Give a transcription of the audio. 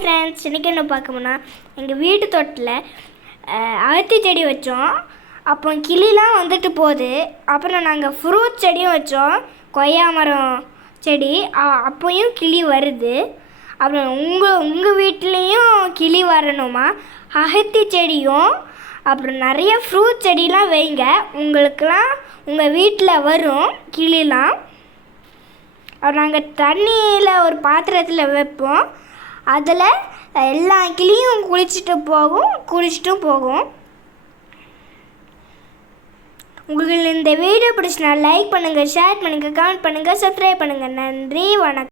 Friends, இன்றைக்கி என்ன பார்க்கணும்னா எங்கள் வீட்டு தோட்டத்தில் அகத்தி செடி வச்சோம். அப்போ கிளிலாம் வந்துட்டு போகுது. அப்புறம் நாங்கள் ஃப்ரூட் செடியும் வச்சோம், கொய்யா மரம் செடி. அப்போயும் கிளி வருது. அப்புறம் உங்கள் வீட்லேயும் கிளி வரணுமா? அகத்தி செடியும் அப்புறம் நிறைய ஃப்ரூட் செடிலாம் வைங்க. உங்களுக்கெலாம் உங்கள் வீட்டில் வரும் கிளிலாம். நாங்கள் தண்ணியில் ஒரு பாத்திரத்தில் வைப்போம். அதில் எல்லா கிளியும் குளிச்சுட்டும் போகும். உங்களுக்கு இந்த வீடியோ பிடிச்சினா லைக் பண்ணுங்கள், ஷேர் பண்ணுங்கள், கமெண்ட் பண்ணுங்கள், சப்ஸ்கிரைப் பண்ணுங்கள். நன்றி, வணக்கம்.